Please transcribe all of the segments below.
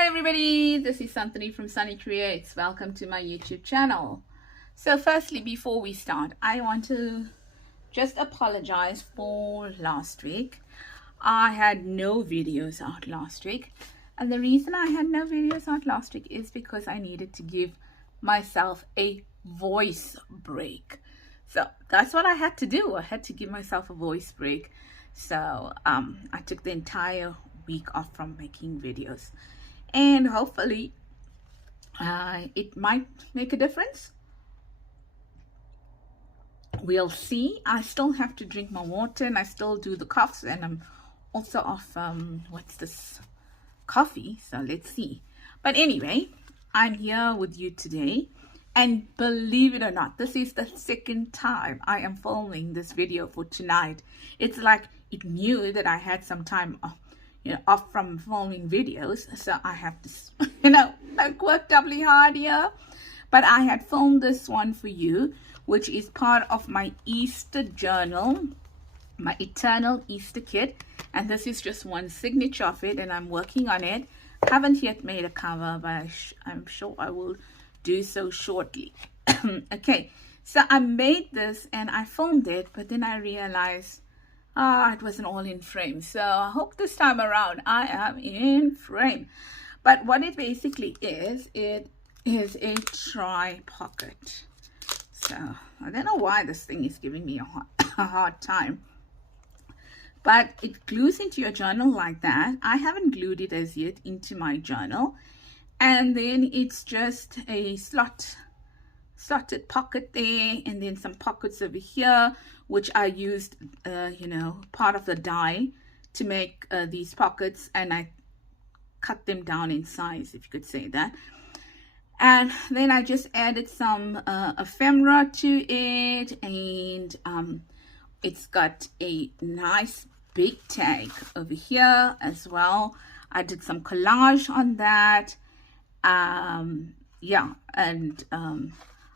Hi everybody, this is Santhony from Sunny Creates. Welcome to my YouTube channel. So firstly, before we start, I want to just apologize for last week. I had no videos out last week, and the reason I had no videos out last week is because I needed to give myself a voice break. So that's what I had to do. I had to give myself a voice break. So I took the entire week off from making videos, and hopefully it might make a difference. We'll see. I still have to drink my water, and I still do the coughs, and I'm also off what's this, coffee. So let's see. But anyway, I'm here with you today, and believe it or not, this is the second time I am filming this video for tonight. It's like it knew that I had some time off from filming videos, so I have to like work doubly hard here. But I had filmed this one for you, which is part of my Easter journal, my Eternal Easter kit, and this is just one signature of it, and I'm working on it. Haven't yet made a cover, but I'm sure I will do so shortly. Okay, so I made this and I filmed it, but then I realized it wasn't all in frame. So I hope this time around I am in frame. But what it basically is, it is a tri-pocket. So I don't know why this thing is giving me a hard time, but it glues into your journal like that. I haven't glued it as yet into my journal, and then it's just a slotted pocket there, and then some pockets over here, which I used part of the die to make these pockets, and I cut them down in size, if you could say that. And then I just added some ephemera to it, and it's got a nice big tag over here as well. I did some collage on that. Yeah, and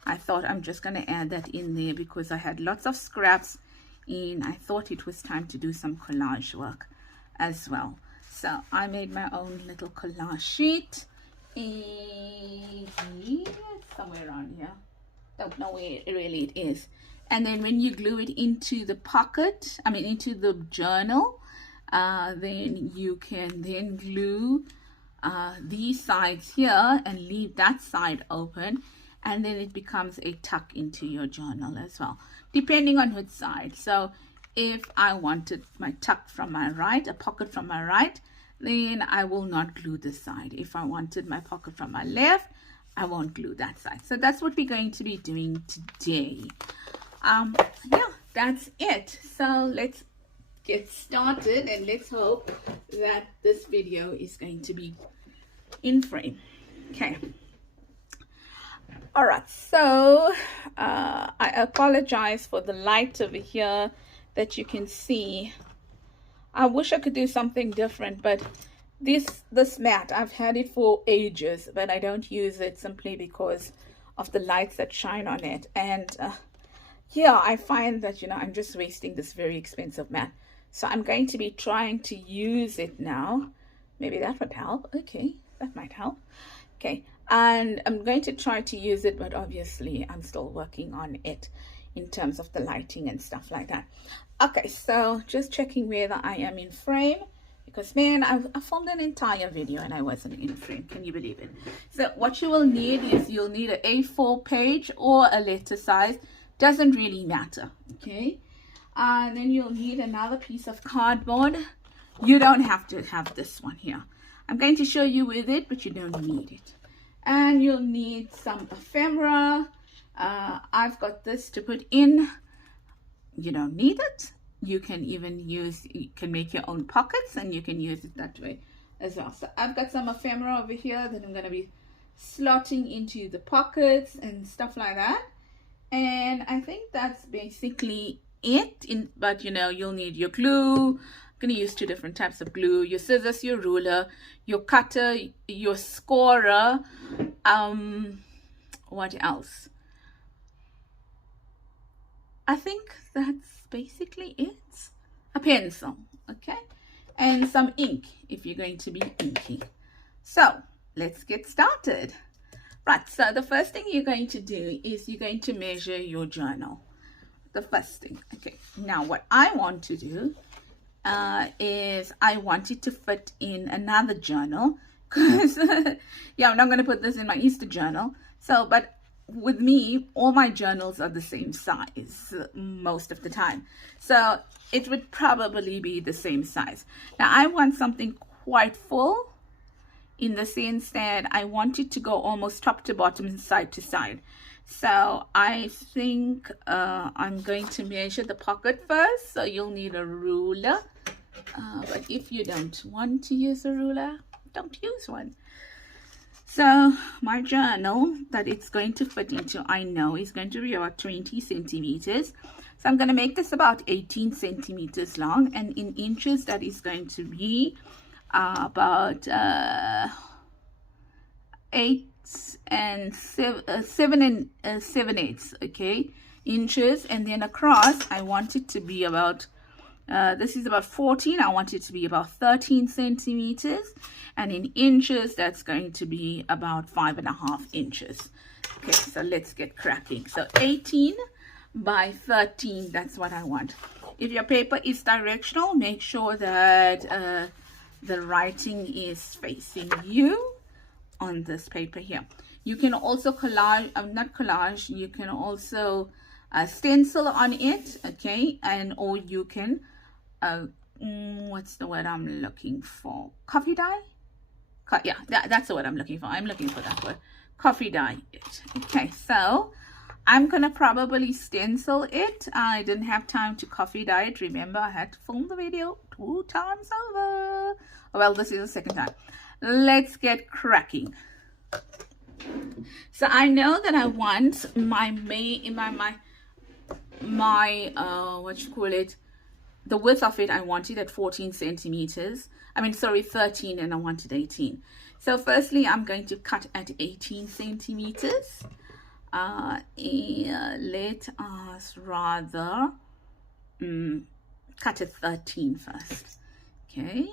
I thought I'm just going to add that in there because I had lots of scraps, and I thought it was time to do some collage work as well. So I made my own little collage sheet. Somewhere around here, don't know where really it is. And then when you glue it into the pocket, into the journal, then you can then glue these sides here and leave that side open, and then it becomes a tuck into your journal as well, depending on which side. So if I wanted my tuck from my right, a pocket from my right, then I will not glue this side. If I wanted my pocket from my left, I won't glue that side. So that's what we're going to be doing today. Yeah, that's it. So let's get started, and let's hope that this video is going to be in frame. Okay. All right, so I apologize for the light over here that you can see. I wish I could do something different, but this mat, I've had it for ages, but I don't use it simply because of the lights that shine on it. And yeah, I find that I'm just wasting this very expensive mat. So I'm going to be trying to use it now. Maybe that would help. Okay, that might help. Okay, and I'm going to try to use it, but obviously I'm still working on it in terms of the lighting and stuff like that. Okay, so just checking whether I am in frame, because man, I filmed an entire video and I wasn't in frame. Can you believe it? So what you will need is you'll need an A4 page or a letter size, doesn't really matter. Okay, and then you'll need another piece of cardboard. You don't have to have this one here. I'm going to show you with it, but you don't need it. And you'll need some ephemera. I've got this to put in. You don't need it. You can make your own pockets, and you can use it that way as well. So I've got some ephemera over here that I'm going to be slotting into the pockets and stuff like that. And I think that's basically it. But you'll need your glue. I'm going to use two different types of glue: your scissors, your ruler, your cutter, your scorer. What else? I think that's basically it. A pencil, okay, and some ink if you're going to be inky. So let's get started. Right, so the first thing you're going to do is you're going to measure your journal. The first thing. Okay, now what I want to do is I want it to fit in another journal, because yeah, I'm not going to put this in my Easter journal. So, but with me, all my journals are the same size most of the time, so it would probably be the same size. Now I want something quite full, in the sense that I want it to go almost top to bottom and side to side. So I think I'm going to measure the pocket first. So you'll need a ruler, but if you don't want to use a ruler, don't use one. So my journal that it's going to fit into, I know is going to be about 20 centimeters. So I'm going to make this about 18 centimeters long, and in inches that is going to be about 8 and 7 and 7/8, okay, inches. And then across I want it to be about this is about 14. I want it to be about 13 centimeters, and in inches that's going to be about 5.5 inches. Okay, so let's get cracking. So 18 by 13, that's what I want. If your paper is directional, make sure that the writing is facing you on this paper here. You can also collage, not collage, you can also stencil on it, okay, and or you can what's the word I'm looking for? Coffee dye? Yeah, that's the word I'm looking for. I'm looking for that word. Coffee dye it. Okay, so I'm gonna probably stencil it. I didn't have time to coffee dye it. Remember, I had to film the video 2 times over. Well, this is the second time. Let's get cracking. So I know that I want my what you call it, the width of it, I want it at 14 centimeters. I mean, sorry, 13, and I wanted 18. So firstly, I'm going to cut at 18 centimeters. Let us rather cut at 13 first. Okay,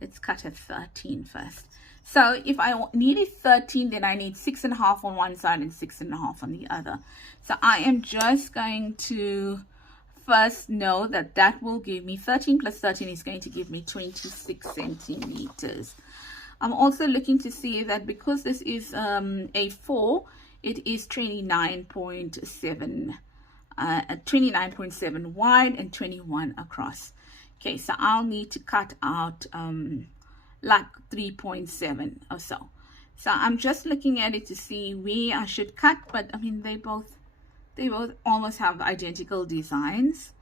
let's cut at 13 first. So if I needed 13, then I need 6.5 on one side and 6.5 on the other. So I am just going to first know that that will give me 13 plus 13 is going to give me 26 centimeters. I'm also looking to see that because this is A4, it is 29.7 wide and 21 across. Okay, so I'll need to cut out like 3.7 or so. So I'm just looking at it to see where I should cut, but I mean they both almost have identical designs.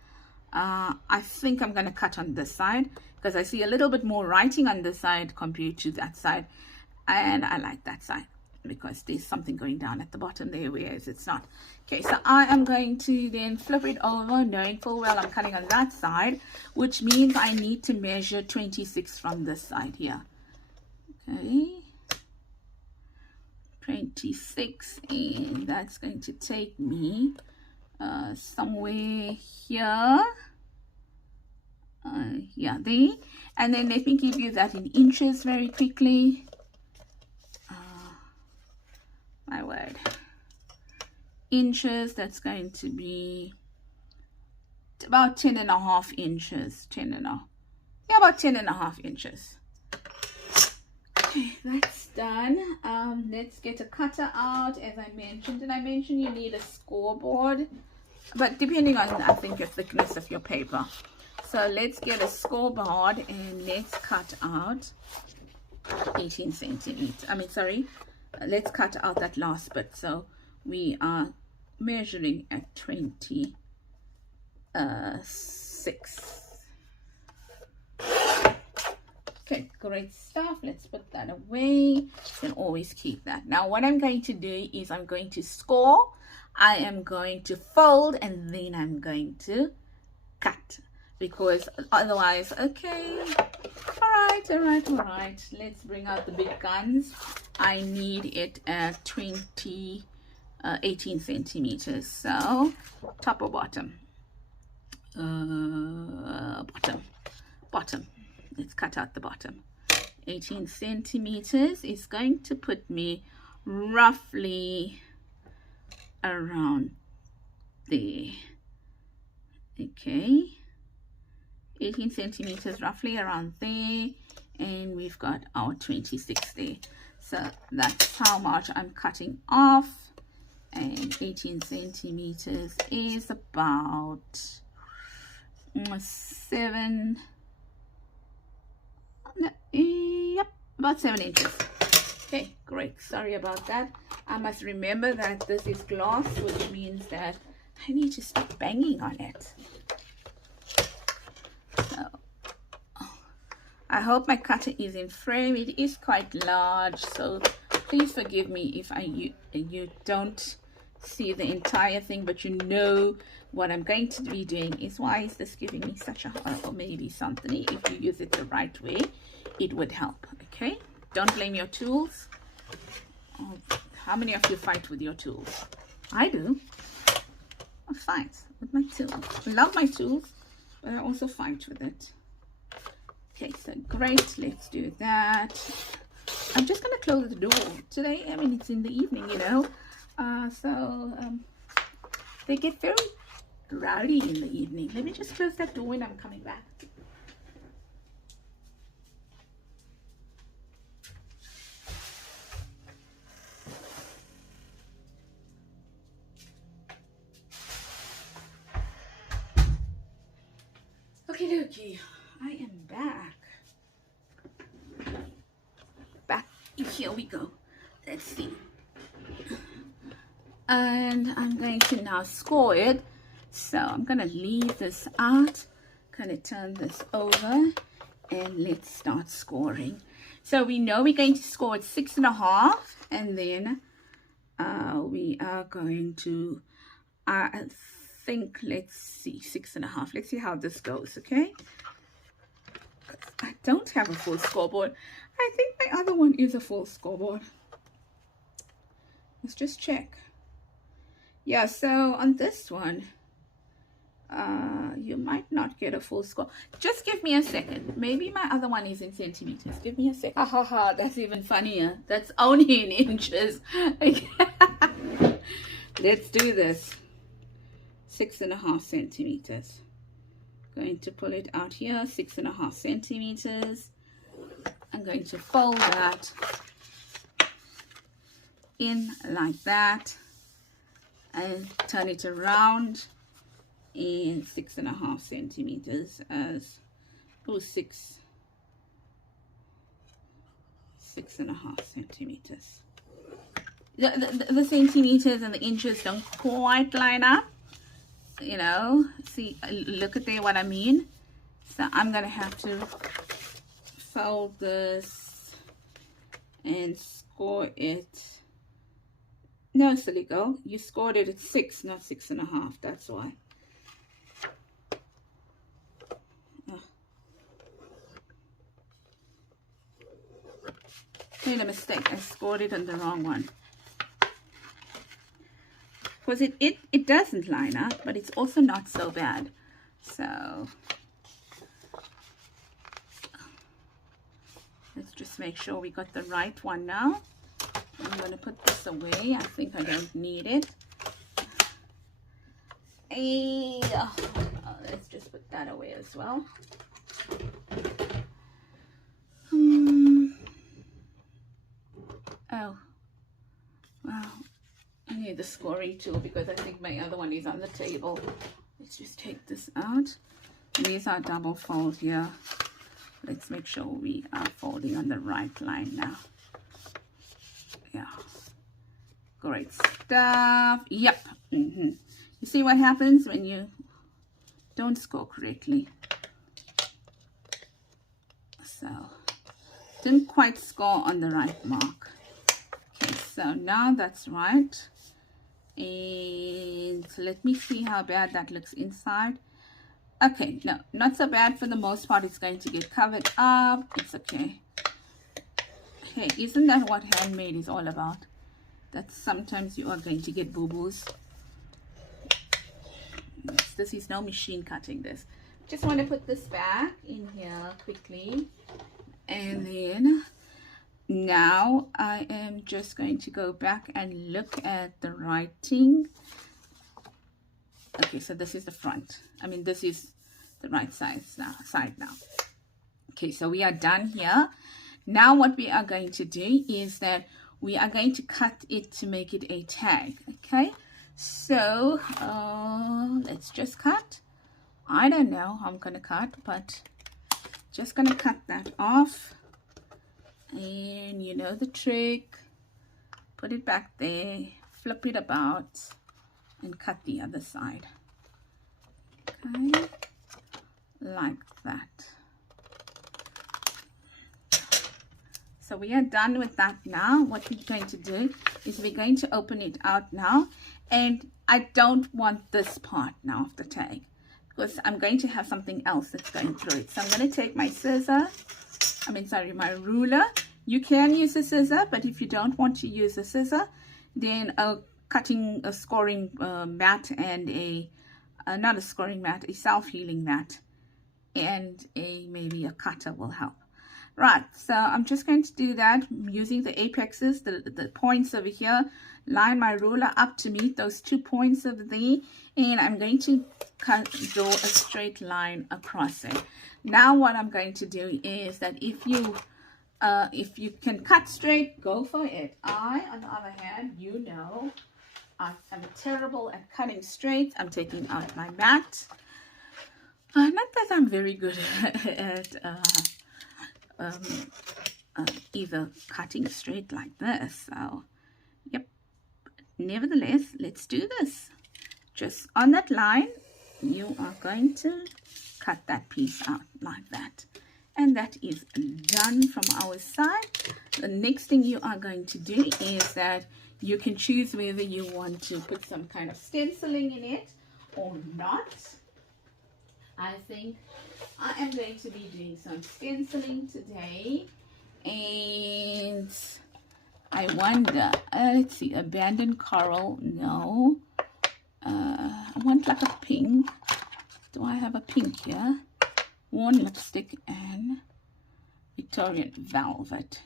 I think I'm going to cut on this side because I see a little bit more writing on this side compared to that side, and I like that side because there's something going down at the bottom there, whereas it's not. Okay, so I am going to then flip it over, knowing full well I'm cutting on that side, which means I need to measure 26 from this side here. Okay, 26, and that's going to take me somewhere here. Yeah, there. And then let me give you that in inches very quickly. My word, inches, that's going to be about 10.5 inches. Yeah, about 10.5 inches. Okay, that's done. Let's get a cutter out. As I mentioned, did I mention you need a scoreboard? But depending on, I think, the thickness of your paper. So let's get a scoreboard and let's cut out 18 centimeters. I mean, sorry, let's cut out that last bit. So we are measuring at 26. Okay, great stuff. Let's put that away. You can always keep that. Now what I'm going to do is I'm going to score, I am going to fold, and then I'm going to cut, because otherwise, okay, all right, let's bring out the big guns. I need it at 18 centimeters. So top or bottom? Bottom. Let's cut out the bottom. 18 centimeters is going to put me roughly around there. Okay, 18 centimeters roughly around there, and we've got our 26 there. So that's how much I'm cutting off, and 18 centimeters is about 7, yep, about 7 inches. Okay, great. Sorry about that. I must remember that this is glass, which means that I need to stop banging on it. So I hope my cutter is in frame. It is quite large, so please forgive me if you don't see the entire thing, but you know what I'm going to be doing is, why is this giving me such a hard, or maybe something, if you use it the right way, it would help. Okay, don't blame your tools. Oh, how many of you fight with your tools? I do. I fight with my tools. I love my tools, but I also fight with it. Okay, so great, let's do that. I'm just gonna close the door today. I mean, it's in the evening, you know, they get very rowdy in the evening. Let me just close that door when I'm coming back. Okie dokie, I am back. Here we go. Let's see. And I'm going to now score it. So I'm going to leave this out. Going to turn this over. And let's start scoring. So we know we're going to score at 6.5. And then we are going to, I think, let's see, 6.5. Let's see how this goes, okay? I don't have a full scoreboard. I think my other one is a full scoreboard. Let's just check. Yeah, so on this one, you might not get a full score. Just give me a second. Maybe my other one is in centimeters. Give me a second. Ha ha ha, that's even funnier. That's only in inches. Let's do this. 6.5 centimeters. Going to pull it out here, 6.5 centimeters. I'm going to fold that in like that and turn it around in 6.5 centimeters as 6.5 centimeters. The centimeters and the inches don't quite line up, you know. See, look at there what I mean. So I'm gonna have to fold this and score it. No, silly girl, you scored it at 6, not 6.5. That's why. Made a mistake. I scored it on the wrong one. Because it doesn't line up, but it's also not so bad. So let's just make sure we got the right one now. I'm going to put this away. I think I don't need it. And, let's just put that away as well. Oh, wow. I need the scoring tool because I think my other one is on the table. Let's just take this out. And these are double fold here. Let's make sure we are folding on the right line now. Yeah, great stuff. Yep. You see what happens when you don't score correctly. So didn't quite score on the right mark. Okay, so now that's right. And let me see how bad that looks inside. Okay, no, not so bad. For the most part, it's going to get covered up. It's okay. Hey, isn't that what handmade is all about? That sometimes you are going to get boo-boos. This is no machine cutting this. Just want to put this back in here quickly. And then now I am just going to go back and look at the writing. Okay, so this is the front. I mean, this is the right side now. Okay, so we are done here. Now what we are going to do is that we are going to cut it to make it a tag. Okay, so let's just cut. I don't know how I'm gonna cut, but just gonna cut that off. And you know the trick. Put it back there, flip it about, and cut the other side. Okay, like that. So we are done with that now. What we're going to do is we're going to open it out now. And I don't want this part now of the tag, because I'm going to have something else that's going through it. So I'm going to take my my ruler. You can use a scissor, but if you don't want to use a scissor, then a scoring mat and not a scoring mat, a self-healing mat, and maybe a cutter will help. Right, so I'm just going to do that using the apexes, the points over here. Line my ruler up to meet those 2 points over there, and I'm going to draw a straight line across it. Now what I'm going to do is that if you can cut straight, go for it. I, on the other hand, you know, I'm terrible at cutting straight. I'm taking out my mat. Not that I'm very good at either cutting straight like this. So, yep. Nevertheless, let's do this. Just on that line, you are going to cut that piece out like that. And that is done from our side. The next thing you are going to do is that you can choose whether you want to put some kind of stenciling in it or not. I think I am going to be doing some stenciling today. And I wonder, let's see, abandoned coral, no. I want like a pink. Do I have a pink here? Worn lipstick and Victorian velvet.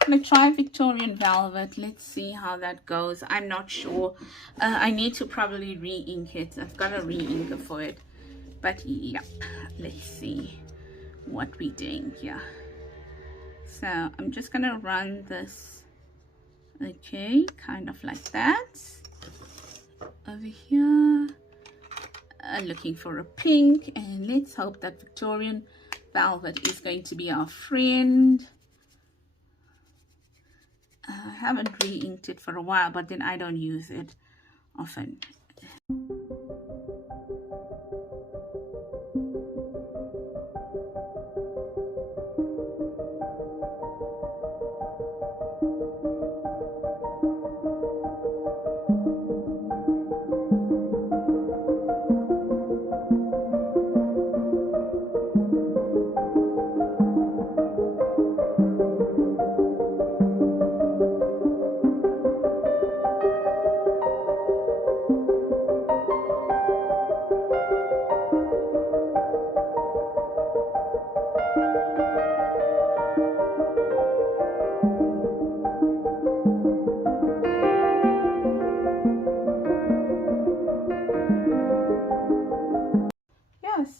I'm going to try Victorian velvet. Let's see how that goes. I'm not sure. I need to probably re-ink it. I've got a re-inker for it. But yep, let's see what we're doing here. So I'm just going to run this, okay, kind of like that. Over here. Looking for a pink, and let's hope that Victorian velvet is going to be our friend. I haven't re-inked it for a while, but then I don't use it often.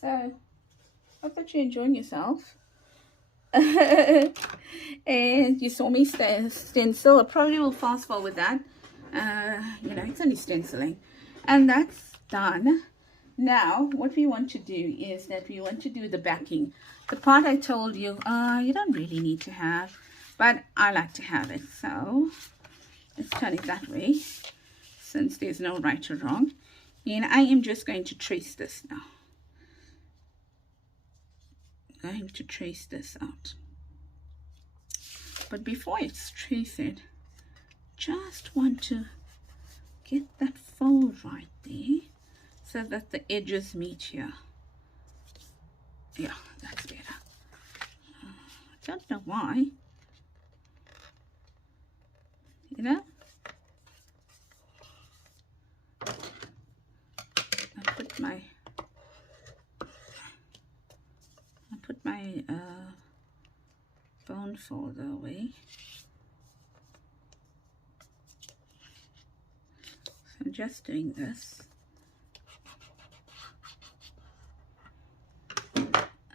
So hope that you're enjoying yourself. And you saw me stencil. I probably will fast forward that. You know, it's only stenciling. And that's done. Now what we want to do is that we want to do the backing. The part I told you, you don't really need to have, but I like to have it. So let's turn it that way, since there's no right or wrong. And I am just going to trace this now. Going to trace this out, but before I trace it, just want to get that fold right there so that the edges meet here. Yeah, that's better. I don't know why, you know. I put my bone folder away. So I'm just doing this.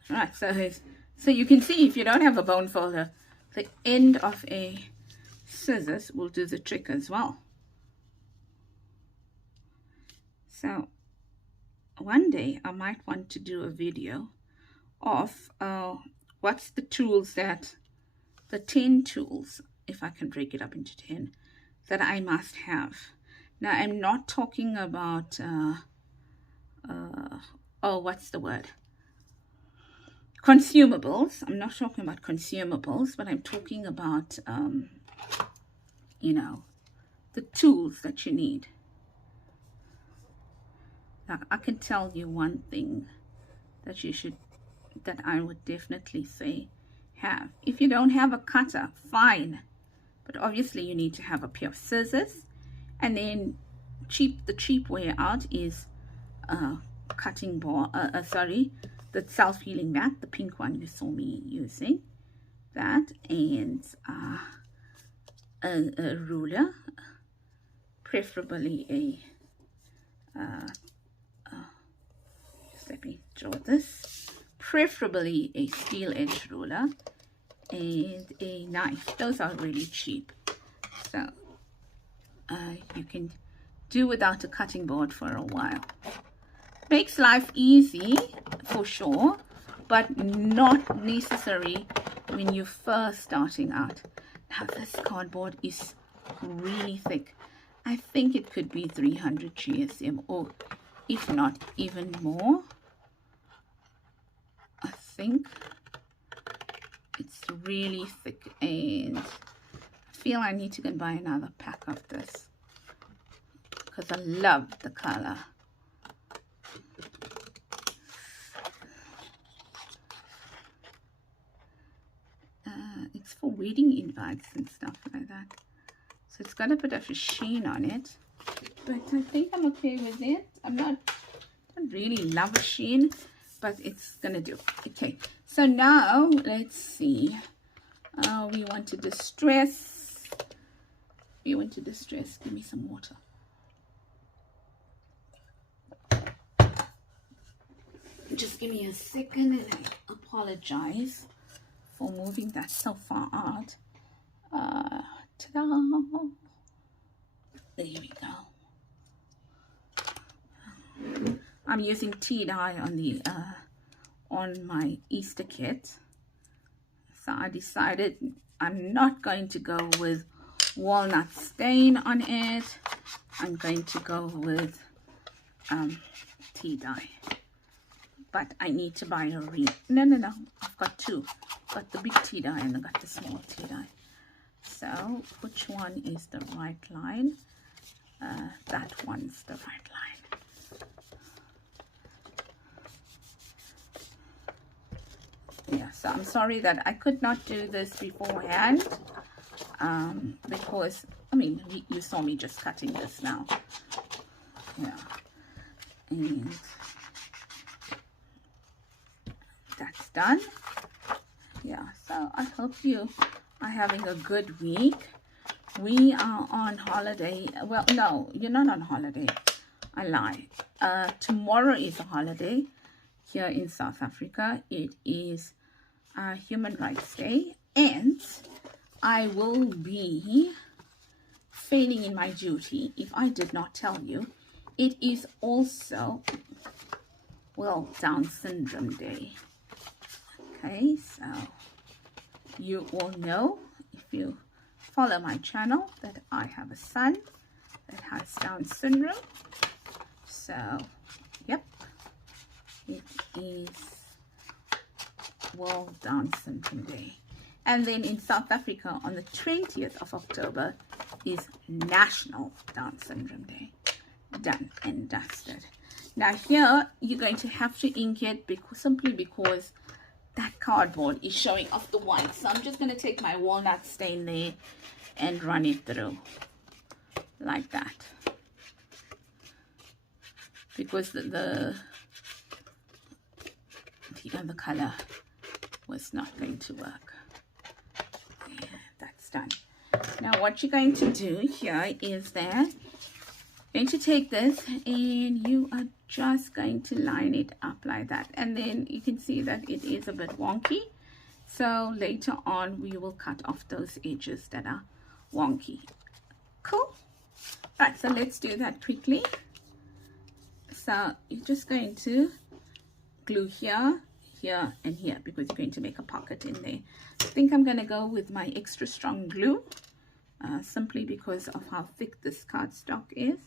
Right, so you can see if you don't have a bone folder, the end of a scissors will do the trick as well. So one day I might want to do a video of what's the tools that, the 10 tools, if I can break it up into 10, that I must have. Now I'm not talking about, oh, what's the word? Consumables. I'm not talking about consumables, but I'm talking about, you know, the tools that you need. Now, I can tell you one thing that you should, that I would definitely say have. If you don't have a cutter, fine. But obviously you need to have a pair of scissors. And then the cheap way out is cutting board, the self-healing mat, the pink one you saw me using. That, and a ruler, preferably just let me draw this, preferably a steel edge ruler, and a knife. Those are really cheap, so you can do without a cutting board for a while. Makes life easy for sure, but not necessary when you're first starting out. Now this cardboard is really thick. I think it could be 300 GSM, or if not even more. I think it's really thick, and I feel I need to go and buy another pack of this because I love the color. It's for wedding invites and stuff like that. So it's got a bit of a sheen on it, but I think I'm okay with it. I don't really love a sheen, but it's gonna do. Okay, so now let's see. We want to distress. Give me some water. Just give me a second, and I apologize for moving that so far out. Ta-da! There we go. I'm using tea dye on the on my Easter kit, so I decided I'm not going to go with walnut stain on it. I'm going to go with tea dye. But I need to buy a real. No. I've got two. Got the big tea dye and I got the small tea dye. So which one is the right line? That one's the right line. Yeah. So I'm sorry that I could not do this beforehand. Because I mean you saw me just cutting this now. Yeah. And that's done. Yeah, so I hope you are having a good week. We are on holiday. Well, no, you're not on holiday. I lie. Tomorrow is a holiday here in South Africa. It is Human Rights Day, and I will be failing in my duty if I did not tell you. It is also, well, Down Syndrome Day. Okay, so you all know, if you follow my channel, that I have a son that has Down syndrome. So, yep, it is World Down Syndrome Day. And then in South Africa on the 20th of October is National Down Syndrome Day. Done and dusted. Now here you're going to have to ink it simply because that cardboard is showing off the white. So I'm just going to take my walnut stain there and run it through like that, because the other color was not going to work. done. Now what you're going to do here is that you're going to take this and you are just going to line it up like that, and then you can see that it is a bit wonky, so later on we will cut off those edges that are wonky. Cool. Right, so let's do that quickly. So you're just going to glue here, here, and here, because you're going to make a pocket in there. I think I'm going to go with my extra strong glue, simply because of how thick this cardstock is.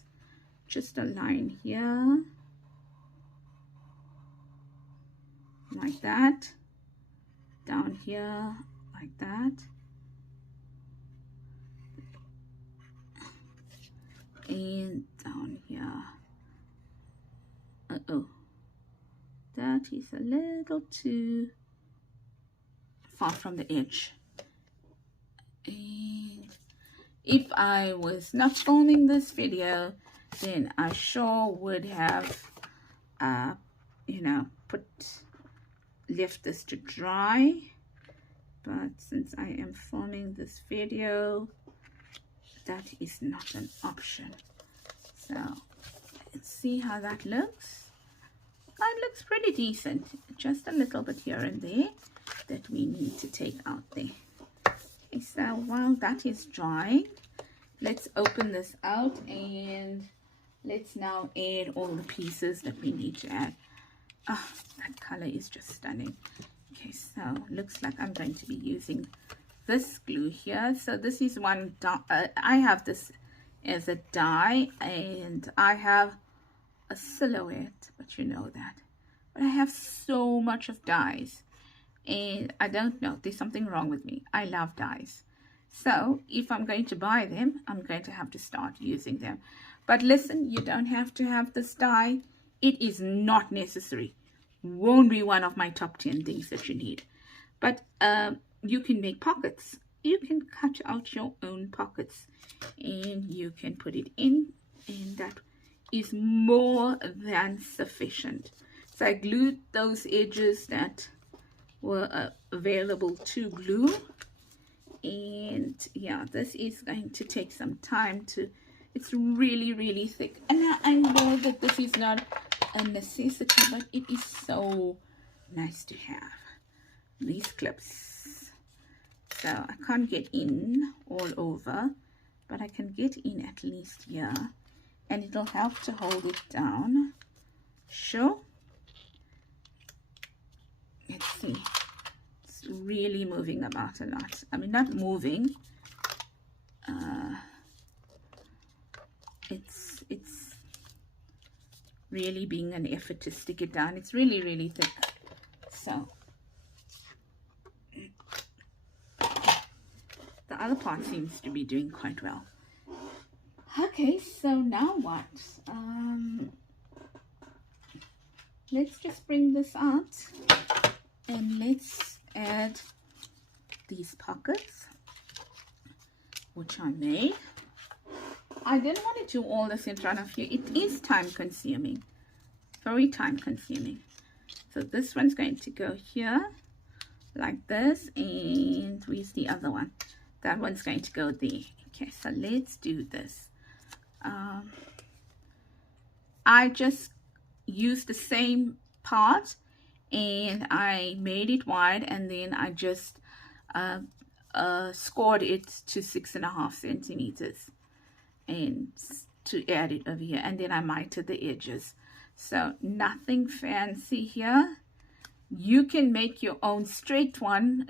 Just a line here, like that, down here, like that, and down here. Uh-oh, that is a little too far from the edge. And if I was not filming this video, then I sure would have you know, left this to dry, but since I am filming this video, that is not an option. So let's see how that looks. That looks pretty decent. Just a little bit here and there that we need to take out there. Okay, so while that is drying, let's open this out and let's now add all the pieces that we need to add. Oh, that color is just stunning. Okay, so looks like I'm going to be using this glue here. So this is one I have this as a die, and I have a silhouette, but you know that. But I have so much of dies, and I don't know, there's something wrong with me. I love dies. So if I'm going to buy them, I'm going to have to start using them. But listen, you don't have to have this die. It is not necessary. Won't be one of my top 10 things that you need. But you can make pockets. You can cut out your own pockets and you can put it in, and that is more than sufficient. So I glued those edges that were available to glue. And yeah, this is going to take some time to, it's really, really thick. And I know that this is not a necessity, but it is so nice to have these clips. So I can't get in all over, but I can get in at least here, and it'll help to hold it down. Sure. Let's see. It's really moving about a lot. I mean, not moving. It's really being an effort to stick it down. It's really, really thick. So the other part seems to be doing quite well. Okay, so now what? Let's just bring this out and let's add these pockets, which I made. I didn't want to do all this in front of you. It is time consuming, very time consuming. So this one's going to go here like this, and where's the other one? That one's going to go there. Okay, so let's do this. I just used the same part and I made it wide, and then I just scored it to 6.5 centimeters and to add it over here, and then I mitered the edges. So nothing fancy here. You can make your own straight one,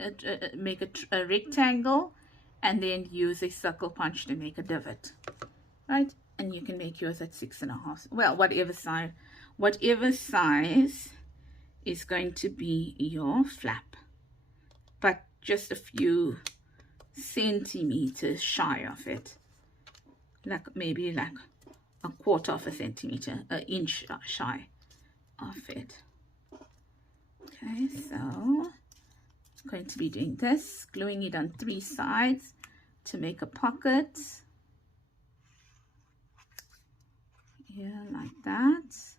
make a rectangle, and then use a circle punch to make a divot, right? And you can make yours at 6.5. Well, whatever size is going to be your flap, but just a few centimeters shy of it, like maybe like 1/4 centimeter, an inch shy of it. Okay, so I'm going to be doing this, gluing it on 3 sides to make a pocket. Yeah, like that.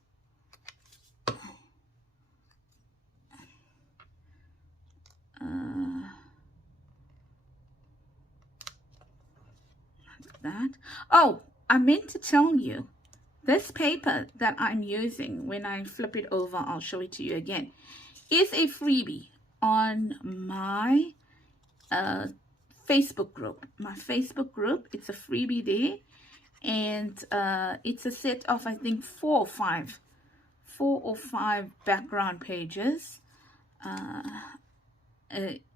that. Oh, I meant to tell you, this paper that I'm using, when I flip it over, I'll show it to you again, is a freebie on my Facebook group. My Facebook group, it's a freebie there, and it's a set of, I think, four or five background pages.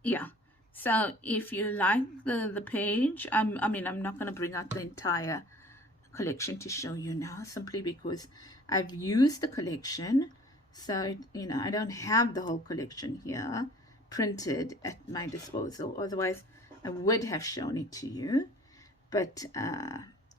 Yeah, so if you like the page, I mean, I'm not going to bring out the entire collection to show you now, simply because I've used the collection. So, you know, I don't have the whole collection here printed at my disposal. Otherwise, I would have shown it to you. But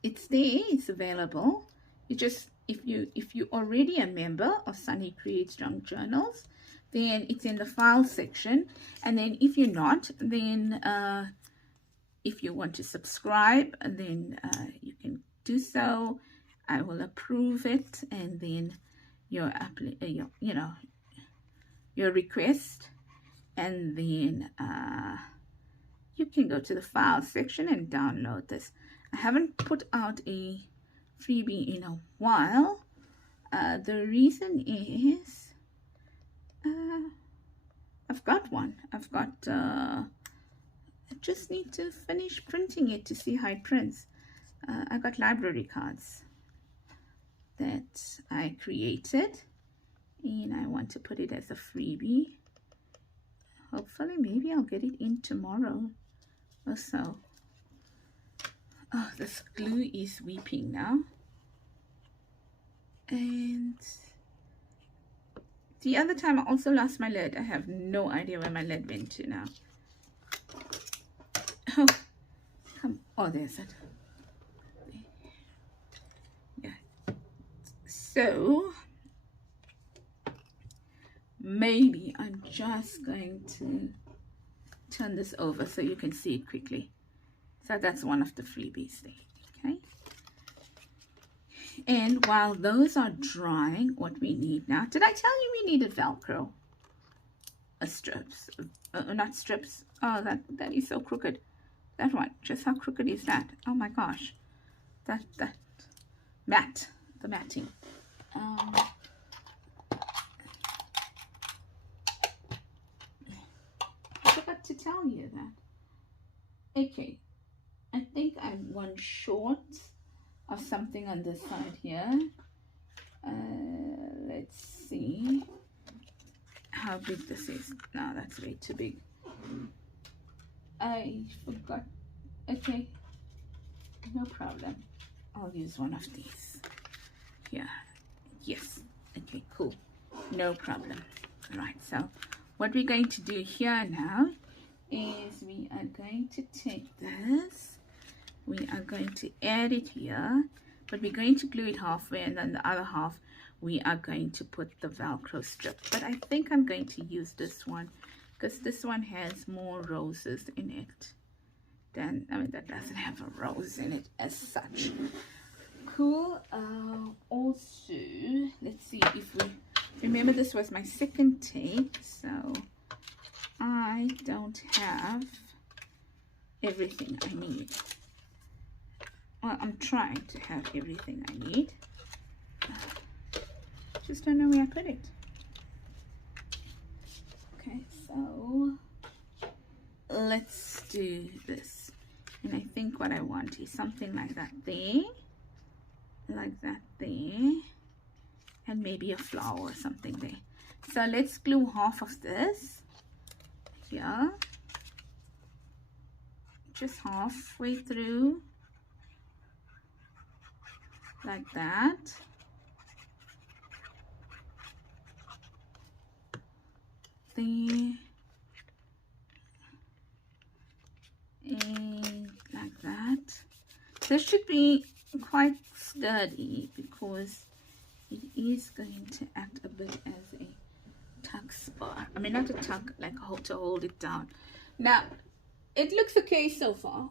it's there, it's available. You just, if you're already a member of Sunny Creates Junk Journals, then it's in the file section. And then if you're not, then if you want to subscribe, then you can do so. I will approve it, and then your request, and then you can go to the file section and download this. I haven't put out a freebie in a while. The reason is I've got one. I just need to finish printing it to see how it prints. I got library cards that I created, and I want to put it as a freebie. Hopefully, maybe I'll get it in tomorrow or so. Oh, this glue is weeping now. And the other time I also lost my lid. I have no idea where my lid went to now. Oh, come. Oh, there's it. Yeah. So maybe I'm just going to turn this over so you can see it quickly. So that's one of the freebies there. Okay. And while those are drying, what we need now, did I tell you we needed Velcro? Strips, not strips. Oh, that is so crooked. That one, just how crooked is that? Oh my gosh, that mat, the matting. I forgot to tell you that. Okay, I think I'm one short of something on this side here. Let's see how big this is. No, that's way too big. I forgot. Okay, no problem. I'll use one of these. Yeah, yes. Okay, cool. No problem. Right, so what we're going to do here now is we are going to take this. We are going to add it here, but we're going to glue it halfway, and then the other half we are going to put the Velcro strip. But I think I'm going to use this one because this one has more roses in it than, I mean, that doesn't have a rose in it as such. Cool. Also, let's see if we remember, this was my second tape, so I don't have everything I need. Well, I'm trying to have everything I need. Just don't know where I put it. Okay, so let's do this. And I think what I want is something like that there, and maybe a flower or something there. So let's glue half of this here, just halfway through, like that. There, and like that. This should be quite sturdy because it is going to act a bit as a tuck spot. I mean, not a tuck, like to hold it down. Now, it looks okay so far,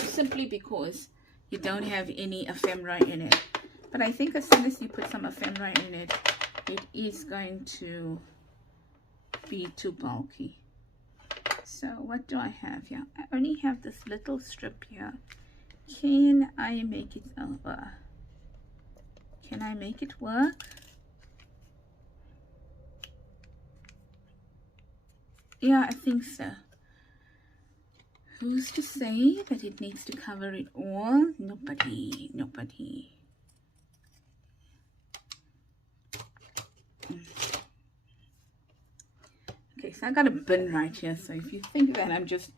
simply because you don't have any ephemera in it. But I think as soon as you put some ephemera in it, it is going to be too bulky. So what do I have here? I only have this little strip here, Can I make it over? Can I make it work? Yeah, I think so. Who's to say that it needs to cover it all? Nobody, nobody. Okay, so I got a bin right here. So if you think that I'm just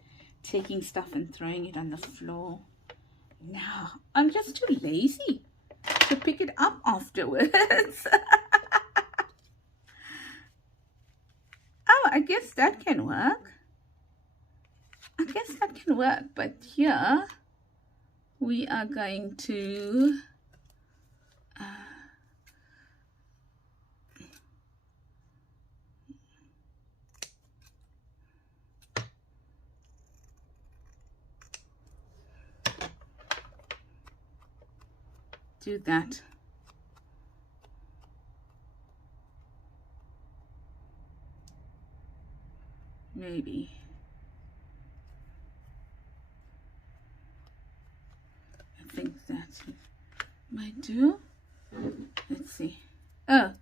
taking stuff and throwing it on the floor, no, I'm just too lazy to pick it up afterwards. Oh, I guess that can work. I guess that can work, but here we are going to do that. Maybe. I think that's what I might do. Let's see. Oh,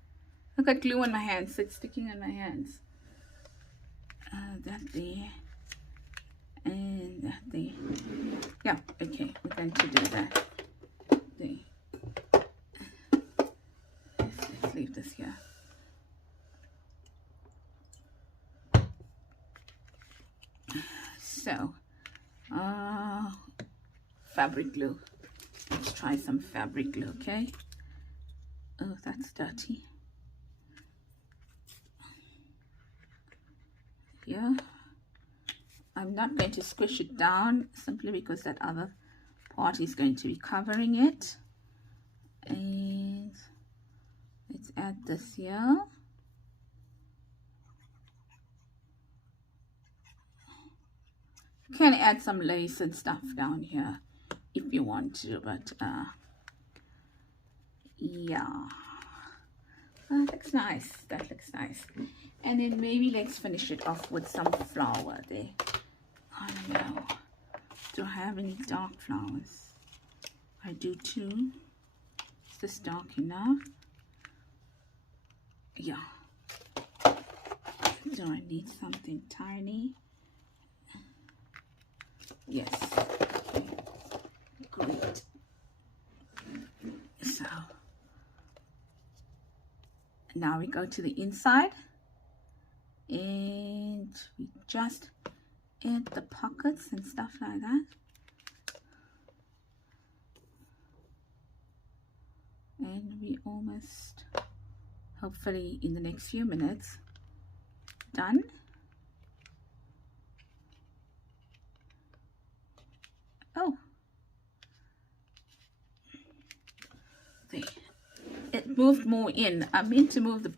I got glue on my hands, so it's sticking on my hands. That there. And that there. Yeah, okay, we're going to do that. There. Let's leave this here. So, fabric glue. Let's try some fabric glue, okay? Oh, that's dirty. Yeah. I'm not going to squish it down simply because that other part is going to be covering it. And let's add this here. You can add some lace and stuff down here if you want to, but yeah, that looks nice. That looks nice. And then maybe let's finish it off with some flower there. I don't know. Do I have any dark flowers? I do too. Is this dark enough? Yeah. Do I need something tiny? Yes. Okay. Great. So now we go to the inside and we just add the pockets and stuff like that. And we almost, hopefully in the next few minutes, done. Oh, there. It moved more in. I meant to move the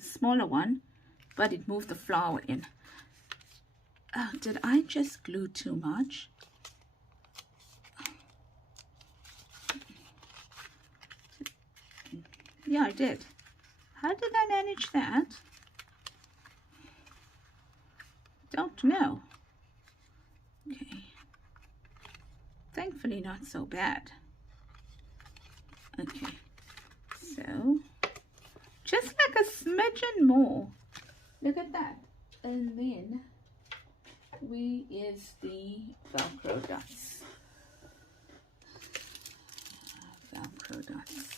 smaller one, but it moved the flower in. Oh, did I just glue too much? Yeah, I did. How did I manage that? Don't know. Okay. Thankfully not so bad. Okay. So, just like a smidgen more. Look at that. And then we is the Velcro dots. Velcro dots.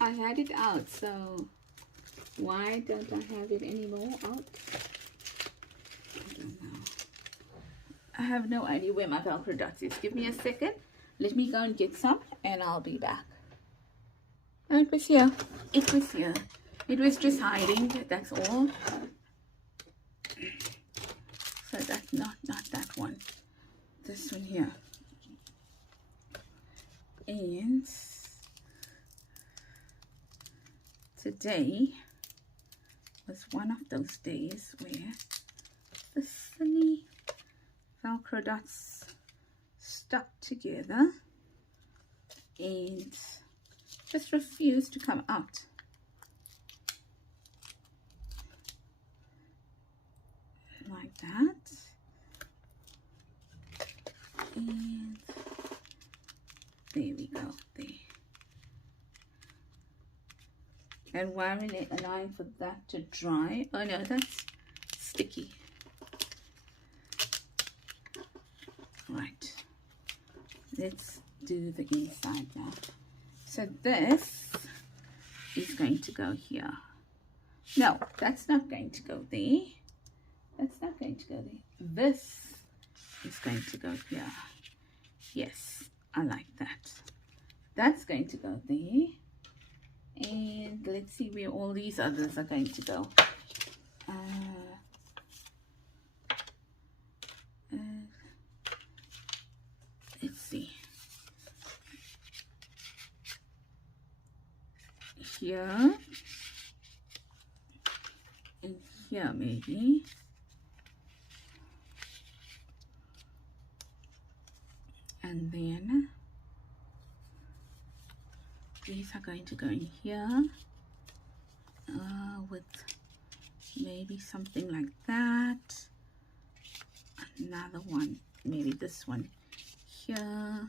I had it out, so why don't I have it anymore out? I don't know. I have no idea where my Velcro dots is. Give me a second. Let me go and get some and I'll be back. Oh, it was here. It was here. It was just hiding, that's all. So that's not that one. This one here. And today was one of those days where the silly Velcro dots stuck together and just refused to come out. Like that. And there we go, there. And while we're allowing for that to dry, oh no, that's sticky. Right, let's do the inside now. So this is going to go here. No, that's not going to go there. That's not going to go there. This is going to go here. Yes, I like that. That's going to go there. And let's see where all these others are going to go. Let's see. Here. And here maybe. And then these are going to go in here with maybe something like that. Another one, maybe this one here,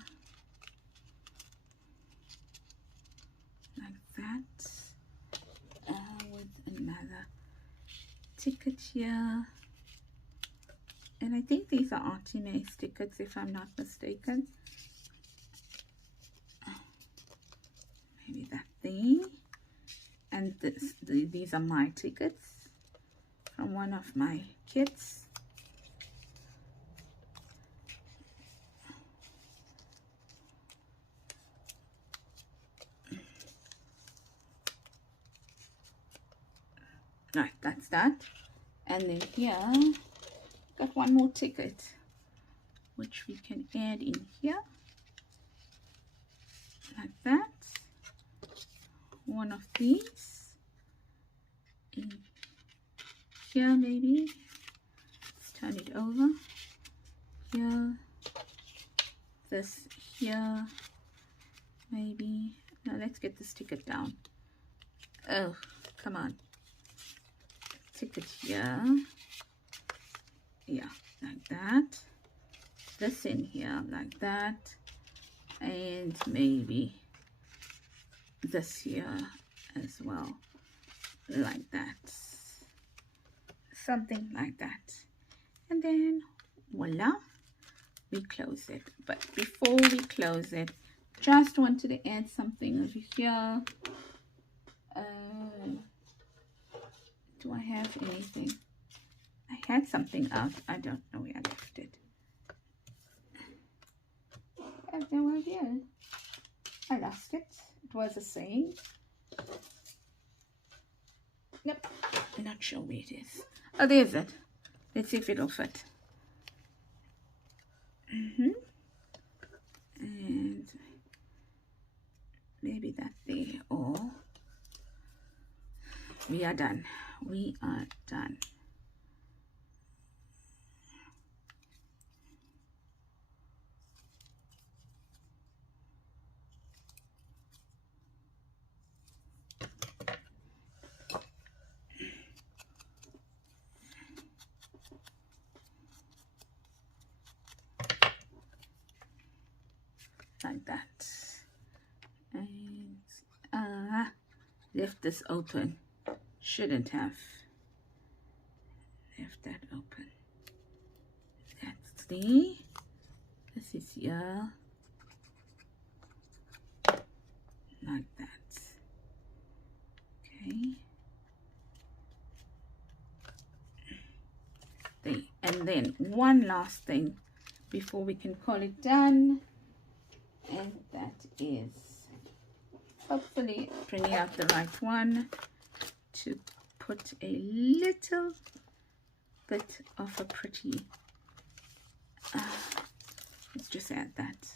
like that, with another ticket here. And I think these are Artimace tickets, if I'm not mistaken. Maybe that thing. And these are my tickets from one of my kids. Right, that's that. And then here, got one more ticket, which we can add in here, like that. One of these in here maybe. Let's turn it over. Here, this here, maybe. Now let's get this ticket down. Oh, come on. Ticket here. Yeah, like that. This in here, like that. And maybe this here as well, like that. Something like that. And then voila, we close it. But before we close it, just wanted to add something over here. Do I have anything? I had something out. I don't know where I left it. I have no idea. I lost it. It was a saying. Nope. I'm not sure where it is. Oh, there's it. Let's see if it'll fit. And maybe that there. Or we are done. We are done. Like that. And left this open. Shouldn't have left that open. That's the, this is here, like that. Okay. There. And then one last thing before we can call it done, and that is hopefully bringing out the right one, to put a little bit of a pretty, let's just add that,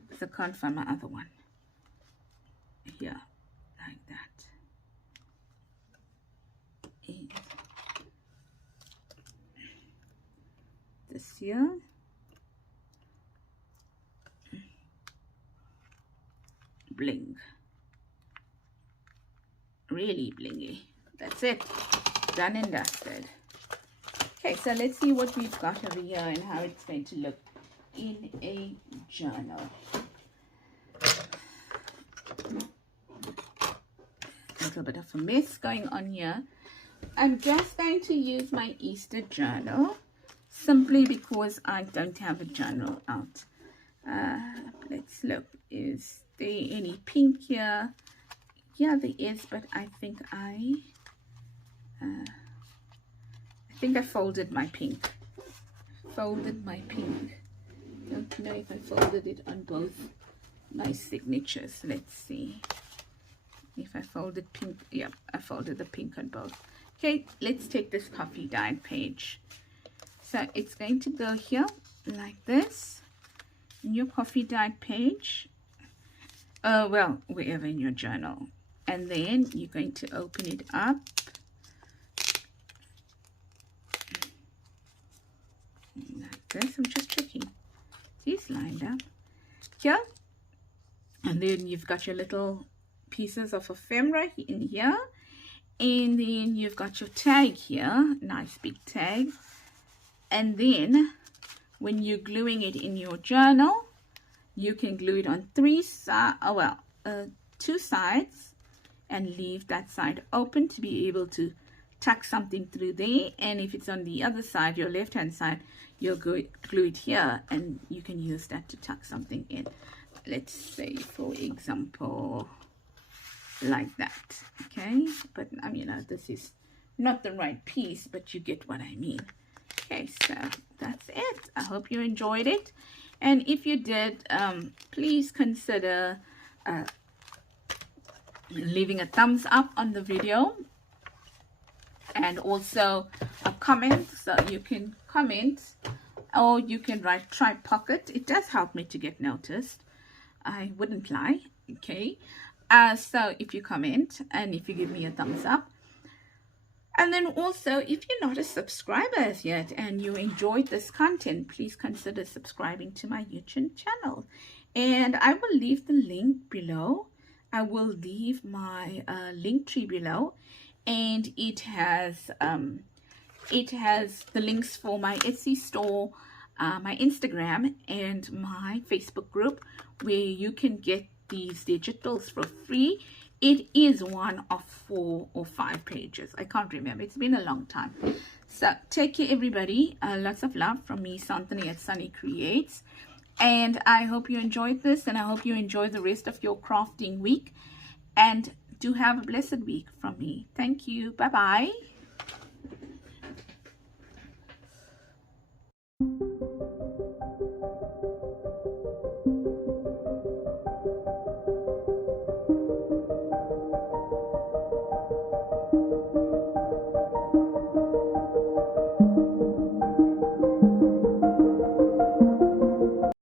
because I can't find my other one, here, like that, and this here, bling. Really blingy. That's it. Done and dusted. Okay, so let's see what we've got over here and how it's going to look. in a journal. A little bit of a mess going on here. I'm just going to use my Easter journal simply because I don't have a journal out. Let's look. Is there any pink here? Yeah, there is, but I think I folded my pink. Don't know if I folded it on both my signatures. Let's see if I folded pink. Yep, I folded the pink on both. Okay, let's take this coffee dyed page. So it's going to go here like this in your coffee dyed page. Well, wherever in your journal. And then you're going to open it up. Like this. I'm just checking. See, it's lined up. Here. And then you've got your little pieces of ephemera in here. And then you've got your tag here. Nice big tag. And then when you're gluing it in your journal, you can glue it on two sides and leave that side open to be able to tuck something through there. And if it's on the other side, your left hand side, you'll glue it here and you can use that to tuck something in. Let's say, for example, like that. Okay, but this is not the right piece, but you get what I mean. Okay, so that's it. I hope you enjoyed it, and if you did, please consider leaving a thumbs up on the video and also a comment. So you can comment or you can write try pocket. It does help me to get noticed, I wouldn't lie. Okay, so if you comment and if you give me a thumbs up, and then also if you're not a subscriber as yet and you enjoyed this content, please consider subscribing to my YouTube channel, and I will leave the link below. I will leave my link tree below, and it has the links for my Etsy store, my Instagram, and my Facebook group, where you can get these digitals for free. It is one of 4 or 5 pages. I can't remember. It's been a long time. So take care, everybody. Lots of love from me, Anthony at Sunny Creates. And I hope you enjoyed this, and I hope you enjoy the rest of your crafting week. And do have a blessed week from me. Thank you. Bye-bye.